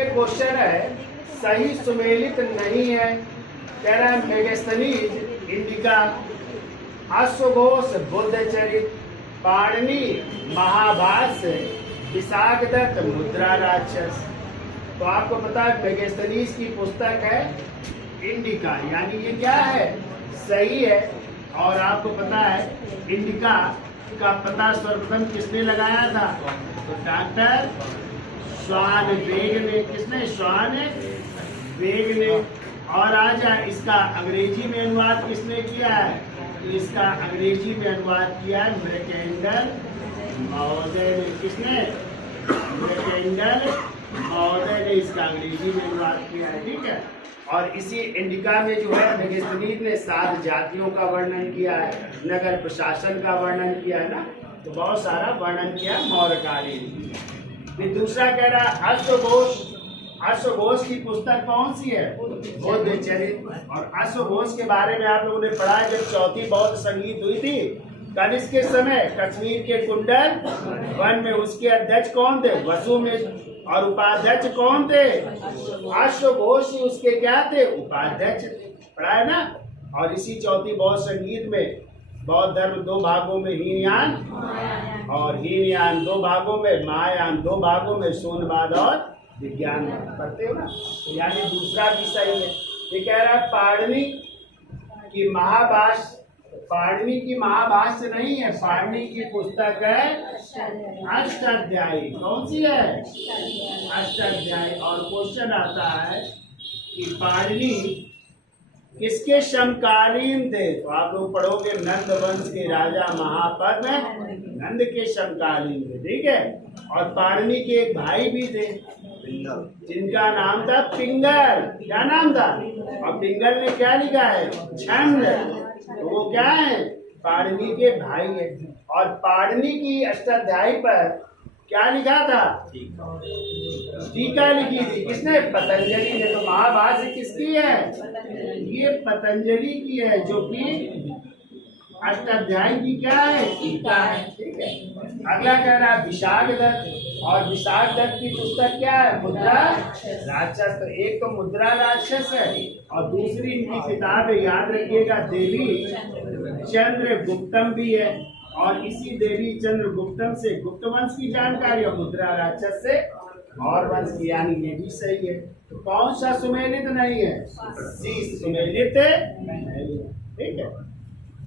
ये क्वेश्चन है, सही सुमेलित नहीं है। कह रहा है मेगास्थनीज इंडिका, अश्वघोष बुद्धचरित, पाणिनि महाभाष्य, विशाखदत्त मुद्रा राक्षस। तो आपको पता है मेगास्थनीज की पुस्तक है इंडिका, यानी ये क्या है, सही है। और आपको पता है इंडिका का पता सर्वप्रथम किसने लगाया था, तो डॉक्टर श्वानबेग ने। किसने, श्वानबेग ने। और आजा इसका अंग्रेजी में अनुवाद किसने किया है, तो इसका अंग्रेजी में अनुवाद किया है मैकेंडल महोदय ने। किसने, मैकेंडल महोदय ने इसका अंग्रेजी में अनुवाद किया है, ठीक है। और इसी इंडिका में जो है मेगास्थनीज ने 7 जातियों का वर्णन किया है, नगर प्रशासन का वर्णन किया है ना, तो बहुत सारा वर्णन किया है मौर्यकालीन। फिर दूसरा कह रहा है अश्वघोष। अश्वघोष की पुस्तक कौन सी है, बुद्धचरित। और अश्वघोष के बारे में आप लोगों ने पढ़ा है, जब चौथी बौद्ध संगीत हुई थी कनिष्क के समय कश्मीर के कुंडल वन में, उसके अध्यक्ष कौन थे, वसुमित्र। और उपाध्यक्ष कौन थे, अश्वघोष उसके क्या थे, उपाध्यक्ष। पढ़ा है ना। और इसी चौथी बौद्ध संगीत में बौद्ध धर्म 2 भागों में हीनयान, और हीनयान 2 भागों में, महायान 2 भागों में, शून्यवाद और विज्ञान पढ़ते हो ना। तो यानी दूसरा भी सही है। ये कह रहा है पाणिनि की महाभाष्य। पाणिनि की महाभाष्य नहीं है, पाणिनि की पुस्तक है अष्टाध्यायी। कौन सी है, अष्टाध्यायी। और क्वेश्चन आता है कि पाणिनि किसके समकालीन थे, तो आप लोग पढ़ोगे नंद वंश के राजा महापद्म नंद के समकालीन थे, ठीक है। और पाणिनि के एक भाई भी थे जिनका नाम था पिंगल। क्या नाम था, और पिंगल ने क्या लिखा है, छंद। तो वो क्या है, पाणिनि के भाई है। और पाणिनि की अष्टाध्यायी पर क्या लिखा था, टीका लिखी थी। किसने, पतंजलि ने। तो महाभाष्य किसकी है, ये पतंजलि की है, जो कि अष्टाध्यायी की क्या है, टीका है, ठीक है। अगला कह रहा है विशाखदत्त। और विशाखदत्त की पुस्तक क्या है, मुद्रा राक्षस। तो एक तो मुद्रा राक्षस है, और दूसरी इनकी किताब है, याद रखिएगा, देवी चंद्रगुप्तम भी है। और इसी देवी चंद्रगुप्तम से गुप्त वंश की जानकारी, और मुद्रा राक्षस से और वंश की, यानी ये भी सही है। तो कौन सा सुमेलित नहीं है, सी सुमेलित, ठीक है।